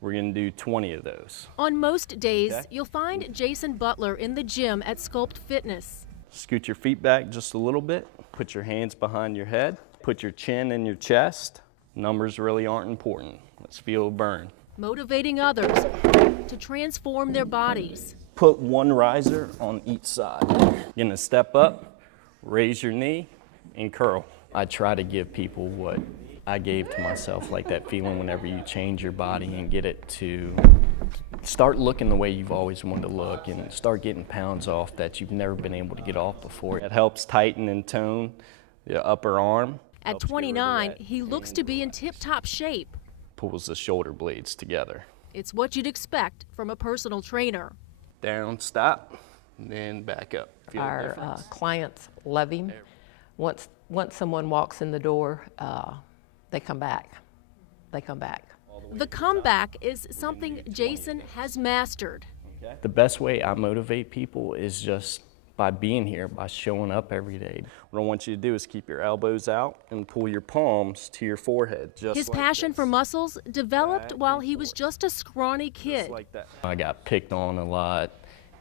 We're gonna do 20 of those. On most days, Okay. you'll find Jason Butler in the gym at Sculpt Fitness. Scoot your feet back just a little bit. Put your hands behind your head. Put your chin in your chest. Numbers really aren't important. Let's feel a burn. Motivating others to transform their bodies. Put one riser on each side. You're gonna step up, raise your knee, and curl. I try to give people what I gave to myself, like that feeling whenever you change your body and get it to start looking the way you've always wanted to look and start getting pounds off that you've never been able to get off before. It helps tighten and tone the upper arm. At Helps get rid of 29, that he looks to be in tip-top shape. Pulls the shoulder blades together. It's what you'd expect from a personal trainer. Down, stop, and then back up. Feel the Our difference? clients love him. Once someone walks in the door, they come back. They come back. The comeback is something Jason has mastered. The best way I motivate people is just by being here, by showing up every day. What I want you to do is keep your elbows out and pull your palms to your forehead, just His like passion this. for muscles developed Back while and he was forth. just a scrawny Just kid. like that. I got picked on a lot,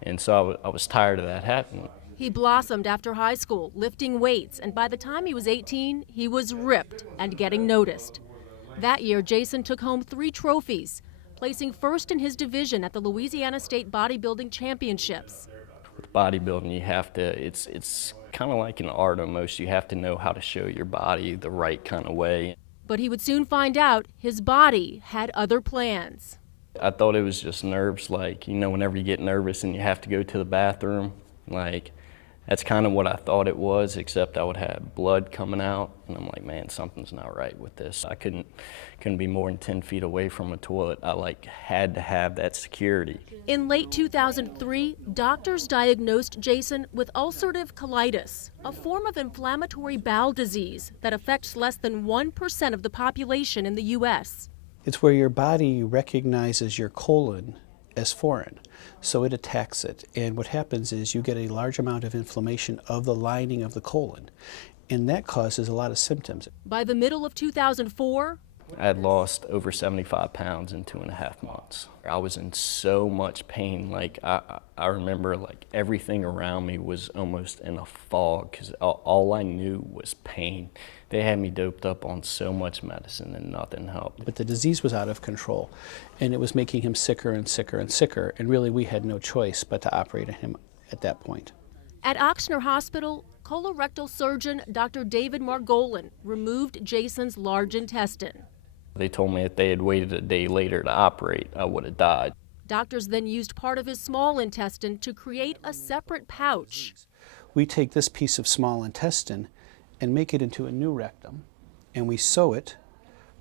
and so I was tired of that happening. He blossomed after high school, lifting weights, and by the time he was 18, he was ripped and getting noticed. That year, Jason took home 3 trophies, placing first in his division at the Louisiana State Bodybuilding Championships. With bodybuilding, you have to, it's kind of like an art almost. You have to know how to show your body the right kind of way. But he would soon find out his body had other plans. I thought it was just nerves, like, you know, whenever you get nervous and you have to go to the bathroom, like, that's kind of what I thought it was, except I would have blood coming out, and I'm like, man, something's not right with this. I couldn't be more than 10 feet away from a toilet. I had to have that security. In late 2003, doctors diagnosed Jason with ulcerative colitis, a form of inflammatory bowel disease that affects less than 1% of the population in the U.S. It's where your body recognizes your colon as foreign, so it attacks it. And what happens is you get a large amount of inflammation of the lining of the colon, and that causes a lot of symptoms. By the middle of 2004, I had lost over 75 pounds in 2.5 months. I was in so much pain. Like, I remember, like, everything around me was almost in a fog because all I knew was pain. They had me doped up on so much medicine and nothing helped. But the disease was out of control, and it was making him sicker and sicker and sicker, and really we had no choice but to operate on him at that point. at Ochsner Hospital, colorectal surgeon Dr. David Margolin removed Jason's large intestine. They told me if they had waited a day later to operate, I would have died. Doctors then used part of his small intestine to create a separate pouch. We take this piece of small intestine and make it into a new rectum, and we sew it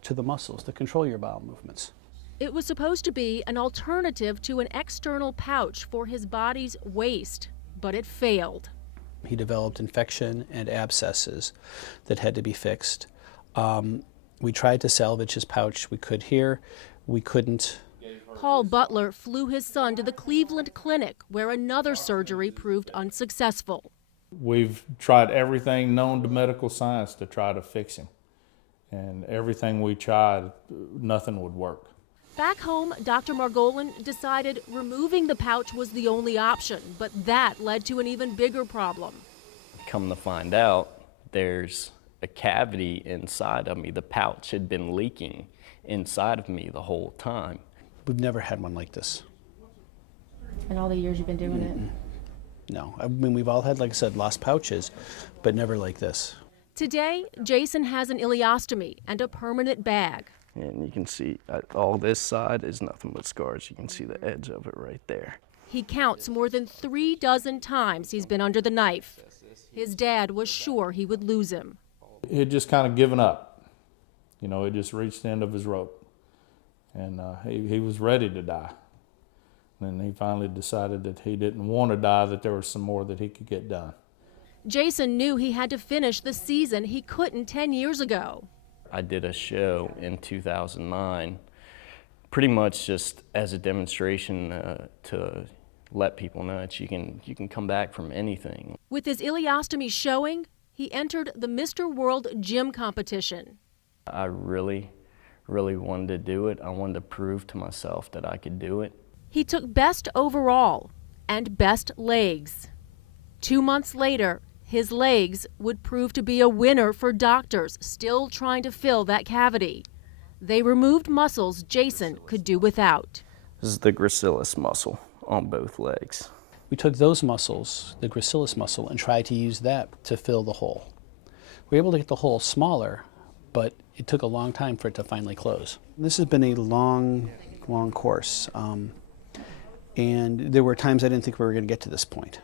to the muscles to control your bowel movements. It was supposed to be an alternative to an external pouch for his body's waste, but it failed. He developed infection and abscesses that had to be fixed. We tried to salvage his pouch. We could here. We couldn't. Paul Butler flew his son to the Cleveland Clinic, where another surgery proved unsuccessful. We've tried everything known to medical science to try to fix him. And everything we tried, nothing would work. Back home, Dr. Margolin decided removing the pouch was the only option, but that led to an even bigger problem. Come to find out, there's a cavity inside of me. The pouch had been leaking inside of me the whole time. We've never had one like this. In all the years you've been doing it? No. I mean, we've all had, like I said, lost pouches, but never like this. Today, Jason has an ileostomy and a permanent bag. And you can see all this side is nothing but scars. You can see the edge of it right there. He counts more than 36 times he's been under the knife. His dad was sure he would lose him. He had just kind of given up. You know, he just reached the end of his rope. And he was ready to die. And he finally decided that he didn't want to die, that there was some more that he could get done. Jason knew he had to finish the season he couldn't 10 years ago. I did a show in 2009, pretty much just as a demonstration to let people know that you can come back from anything. With his ileostomy showing, he entered the Mr. World Gym competition. I really really wanted to do it. I wanted to prove to myself that I could do it. He took best overall and best legs. 2 months later, his legs would prove to be a winner for doctors still trying to fill that cavity. They removed muscles Jason could do without. This is the gracilis muscle on both legs. We took those muscles, the gracilis muscle, and tried to use that to fill the hole. We were able to get the hole smaller, but it took a long time for it to finally close. This has been a long, long course, and there were times I didn't think we were going to get to this point.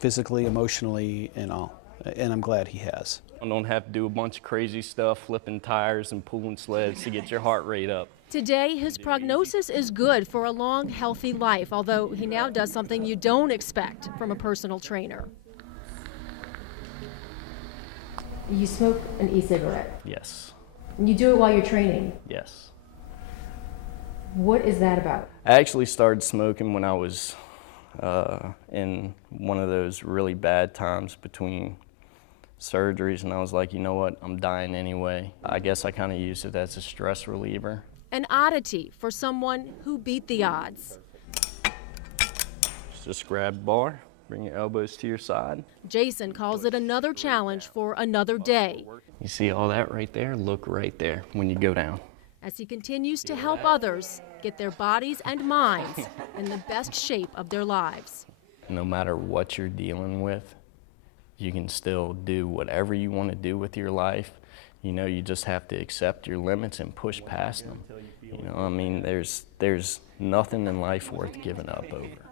Physically, emotionally, and all. And I'm glad he has. I don't have to do a bunch of crazy stuff, flipping tires and pulling sleds to get your heart rate up. Today, his prognosis is good for a long, healthy life, although he now does something you don't expect from a personal trainer. You smoke an e-cigarette. Yes, And you do it while you're training. yes. What is that about? I actually started smoking when I was in one of those really bad times between surgeries, and I was like, you know what, I'm dying anyway. I guess I kind of used it as a stress reliever. An oddity for someone who beat the odds. Just grab the bar, bring your elbows to your side. Jason calls it another challenge for another day You see all that right there? Look right there when you go down. as he continues to help others get their bodies and minds in the best shape of their lives. No matter what you're dealing with, you can still do whatever you want to do with your life. You know, you just have to accept your limits and push past them. You know, I mean, there's nothing in life worth giving up over.